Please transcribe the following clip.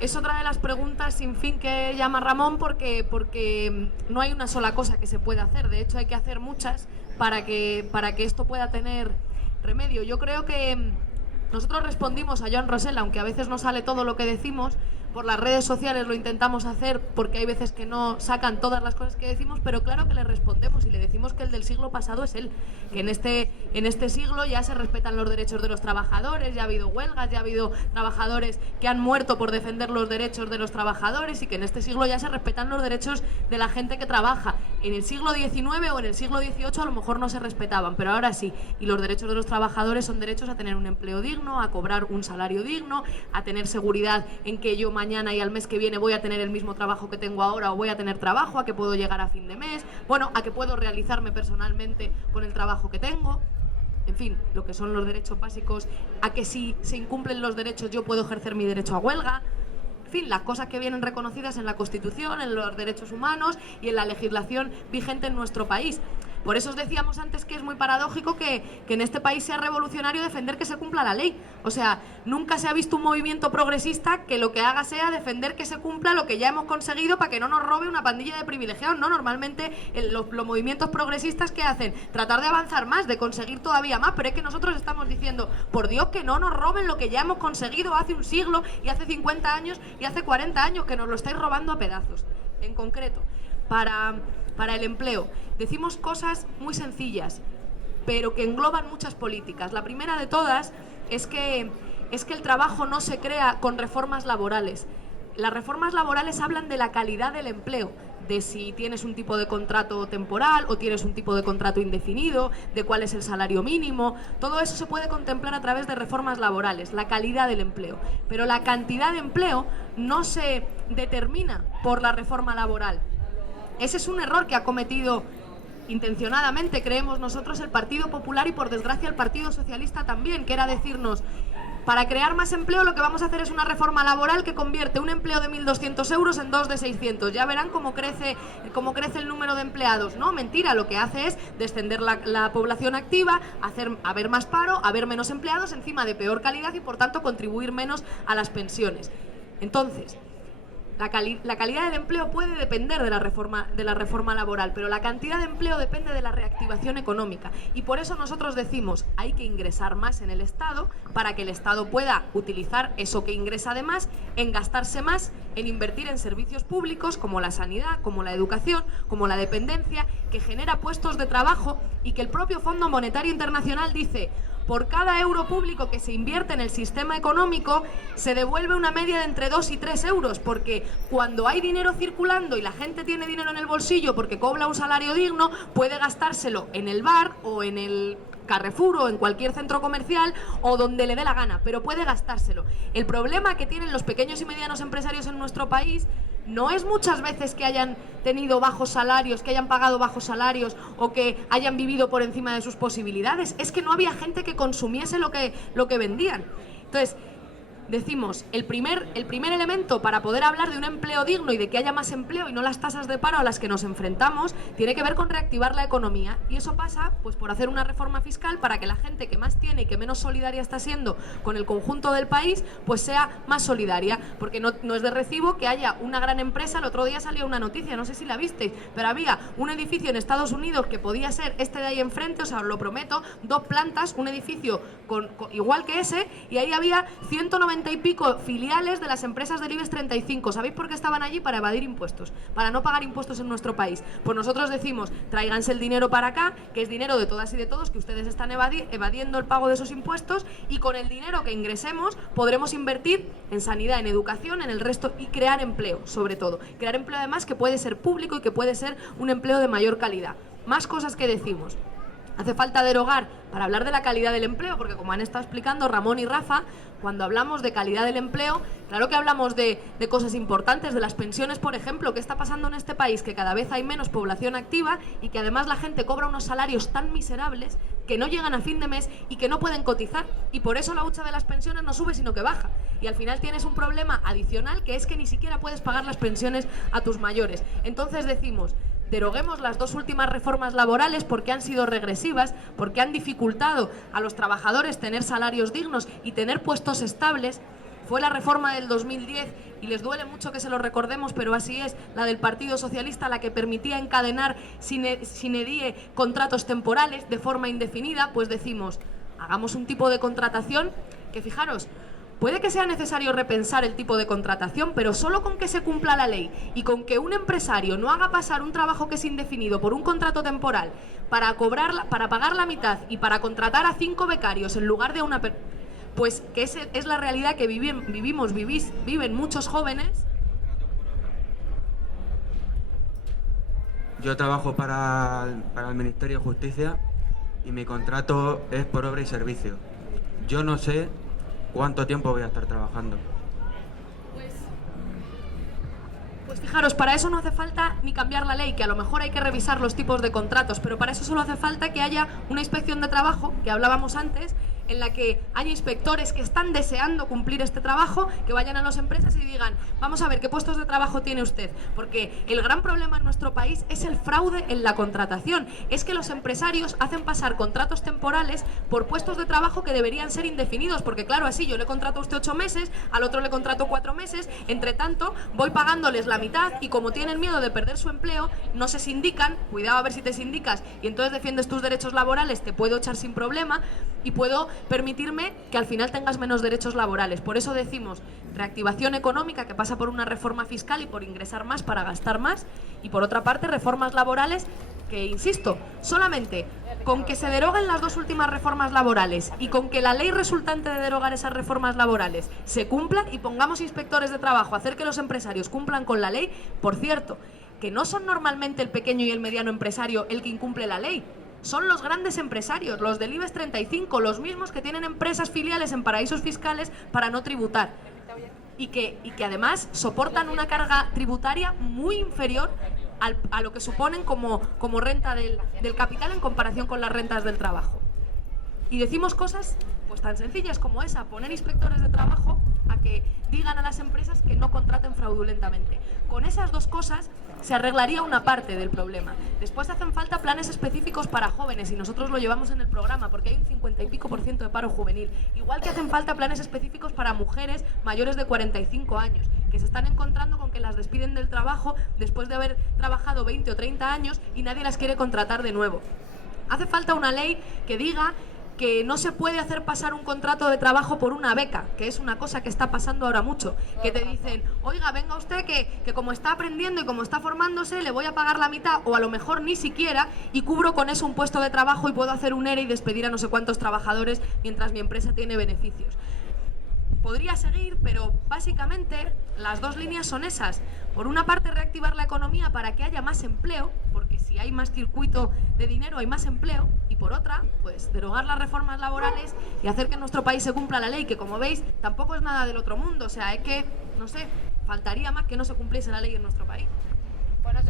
Es otra de las preguntas sin fin que llama Ramón porque no hay una sola cosa que se pueda hacer. De hecho, hay que hacer muchas para que esto pueda tener remedio. Yo creo que nosotros respondimos a Joan Rosell, aunque a veces no sale todo lo que decimos. Por las redes sociales lo intentamos hacer porque hay veces que no sacan todas las cosas que decimos, pero claro que le respondemos y le decimos que el del siglo pasado es él, que en este siglo ya se respetan los derechos de los trabajadores, ya ha habido huelgas, ya ha habido trabajadores que han muerto por defender los derechos de los trabajadores y que en este siglo ya se respetan los derechos de la gente que trabaja. En el siglo XIX o en el siglo XVIII a lo mejor no se respetaban, pero ahora sí, y los derechos de los trabajadores son derechos a tener un empleo digno, a cobrar un salario digno, a tener seguridad en que yo mañana y al mes que viene voy a tener el mismo trabajo que tengo ahora o voy a tener trabajo, a que puedo llegar a fin de mes, bueno, a que puedo realizarme personalmente con el trabajo que tengo. En fin, lo que son los derechos básicos, a que si se incumplen los derechos yo puedo ejercer mi derecho a huelga. En fin, las cosas que vienen reconocidas en la Constitución, en los derechos humanos y en la legislación vigente en nuestro país. Por eso os decíamos antes que es muy paradójico que en este país sea revolucionario defender que se cumpla la ley. O sea, nunca se ha visto un movimiento progresista que lo que haga sea defender que se cumpla lo que ya hemos conseguido para que no nos robe una pandilla de privilegiados. No, normalmente los movimientos progresistas, ¿qué hacen? Tratar de avanzar más, de conseguir todavía más, pero es que nosotros estamos diciendo, por Dios, que no nos roben lo que ya hemos conseguido hace un siglo y hace 50 años y hace 40 años, que nos lo estáis robando a pedazos. En concreto, para el empleo, decimos cosas muy sencillas, pero que engloban muchas políticas. La primera de todas es que el trabajo no se crea con reformas laborales. Las reformas laborales hablan de la calidad del empleo, de si tienes un tipo de contrato temporal o tienes un tipo de contrato indefinido, de cuál es el salario mínimo. Todo eso se puede contemplar a través de reformas laborales, la calidad del empleo. Pero la cantidad de empleo no se determina por la reforma laboral. Ese es un error que ha cometido intencionadamente, creemos nosotros, el Partido Popular y por desgracia el Partido Socialista también, que era decirnos, para crear más empleo lo que vamos a hacer es una reforma laboral que convierte un empleo de 1.200 euros en 2 de 600. Ya verán cómo crece el número de empleados. No, mentira, lo que hace es descender la población activa, haber más paro, haber menos empleados, encima de peor calidad y por tanto contribuir menos a las pensiones. Entonces, la calidad del empleo puede depender de la reforma laboral, pero la cantidad de empleo depende de la reactivación económica. Y por eso nosotros decimos, hay que ingresar más en el Estado para que el Estado pueda utilizar eso que ingresa de más en gastarse más, en invertir en servicios públicos como la sanidad, como la educación, como la dependencia, que genera puestos de trabajo y que el propio Fondo Monetario Internacional dice, por cada euro público que se invierte en el sistema económico se devuelve una media de entre 2 y 3 euros, porque cuando hay dinero circulando y la gente tiene dinero en el bolsillo porque cobra un salario digno, puede gastárselo en el bar o en el Carrefour o en cualquier centro comercial o donde le dé la gana, pero puede gastárselo. El problema que tienen los pequeños y medianos empresarios en nuestro país no es muchas veces que hayan tenido bajos salarios, que hayan pagado bajos salarios o que hayan vivido por encima de sus posibilidades, es que no había gente que consumiese lo que vendían. Entonces, decimos, el primer elemento para poder hablar de un empleo digno y de que haya más empleo y no las tasas de paro a las que nos enfrentamos, tiene que ver con reactivar la economía. Y eso pasa pues por hacer una reforma fiscal para que la gente que más tiene y que menos solidaria está siendo con el conjunto del país, pues sea más solidaria. Porque no es de recibo que haya una gran empresa. El otro día salió una noticia, no sé si la visteis, pero había un edificio en Estados Unidos que podía ser este de ahí enfrente, o sea, os lo prometo, 2 plantas, un edificio igual que ese, y ahí había 190 y pico filiales de las empresas del IBEX 35. ¿Sabéis por qué estaban allí? Para evadir impuestos, para no pagar impuestos en nuestro país. Pues nosotros decimos, tráiganse el dinero para acá, que es dinero de todas y de todos, que ustedes están evadiendo el pago de esos impuestos, y con el dinero que ingresemos podremos invertir en sanidad, en educación, en el resto, y crear empleo, sobre todo. Crear empleo además que puede ser público y que puede ser un empleo de mayor calidad. Más cosas que decimos. Hace falta derogar para hablar de la calidad del empleo, porque como han estado explicando Ramón y Rafa, cuando hablamos de calidad del empleo, claro que hablamos de cosas importantes, de las pensiones, por ejemplo. ¿Qué está pasando en este país? Que cada vez hay menos población activa y que además la gente cobra unos salarios tan miserables que no llegan a fin de mes y que no pueden cotizar, y por eso la hucha de las pensiones no sube sino que baja, y al final tienes un problema adicional, que es que ni siquiera puedes pagar las pensiones a tus mayores. Entonces decimos, deroguemos las 2 últimas reformas laborales porque han sido regresivas, porque han dificultado a los trabajadores tener salarios dignos y tener puestos estables. Fue la reforma del 2010 y les duele mucho que se lo recordemos, pero así es, la del Partido Socialista, la que permitía encadenar sine die contratos temporales de forma indefinida, pues decimos, hagamos un tipo de contratación que, fijaros, puede que sea necesario repensar el tipo de contratación, pero solo con que se cumpla la ley y con que un empresario no haga pasar un trabajo que es indefinido por un contrato temporal para pagar la mitad y para contratar a 5 becarios en lugar de una pues que es la realidad que viven muchos jóvenes. Yo trabajo para el Ministerio de Justicia y mi contrato es por obra y servicio. Yo no sé cuánto tiempo voy a estar trabajando. Pues fijaros, para eso no hace falta ni cambiar la ley, que a lo mejor hay que revisar los tipos de contratos, pero para eso solo hace falta que haya una inspección de trabajo, que hablábamos antes, en la que haya inspectores que están deseando cumplir este trabajo, que vayan a las empresas y digan, vamos a ver qué puestos de trabajo tiene usted, porque el gran problema en nuestro país es el fraude en la contratación, es que los empresarios hacen pasar contratos temporales por puestos de trabajo que deberían ser indefinidos, porque claro, así yo le contrato a usted 8 meses, al otro le contrato 4 meses, entre tanto voy pagándoles la mitad y como tienen miedo de perder su empleo, no se sindican, cuidado a ver si te sindicas y entonces defiendes tus derechos laborales, te puedo echar sin problema y puedo permitirme que al final tengas menos derechos laborales. Por eso decimos reactivación económica, que pasa por una reforma fiscal y por ingresar más para gastar más, y por otra parte reformas laborales que, insisto, solamente con que se deroguen las 2 últimas reformas laborales y con que la ley resultante de derogar esas reformas laborales se cumpla y pongamos inspectores de trabajo a hacer que los empresarios cumplan con la ley, por cierto, que no son normalmente el pequeño y el mediano empresario el que incumple la ley, son los grandes empresarios, los del IBEX 35, los mismos que tienen empresas filiales en paraísos fiscales para no tributar y que además soportan una carga tributaria muy inferior a lo que suponen como renta del capital en comparación con las rentas del trabajo. Y decimos cosas pues tan sencillas como esa, poner inspectores de trabajo a que digan a las empresas que no contraten fraudulentamente. Con esas 2 cosas se arreglaría una parte del problema. Después hacen falta planes específicos para jóvenes y nosotros lo llevamos en el programa porque hay un 50 y pico % de paro juvenil. Igual que hacen falta planes específicos para mujeres mayores de 45 años que se están encontrando con que las despiden del trabajo después de haber trabajado 20 o 30 años y nadie las quiere contratar de nuevo. Hace falta una ley que diga que no se puede hacer pasar un contrato de trabajo por una beca, que es una cosa que está pasando ahora mucho, que te dicen, oiga, venga usted que como está aprendiendo y como está formándose, le voy a pagar la mitad o a lo mejor ni siquiera y cubro con eso un puesto de trabajo y puedo hacer un ERE y despedir a no sé cuántos trabajadores mientras mi empresa tiene beneficios. Podría seguir, pero básicamente las 2 líneas son esas. Por una parte, reactivar la economía para que haya más empleo, porque si hay más circuito de dinero hay más empleo, y por otra, pues derogar las reformas laborales y hacer que en nuestro país se cumpla la ley, que como veis tampoco es nada del otro mundo, o sea, es que, no sé, faltaría más que no se cumpliese la ley en nuestro país. Bueno,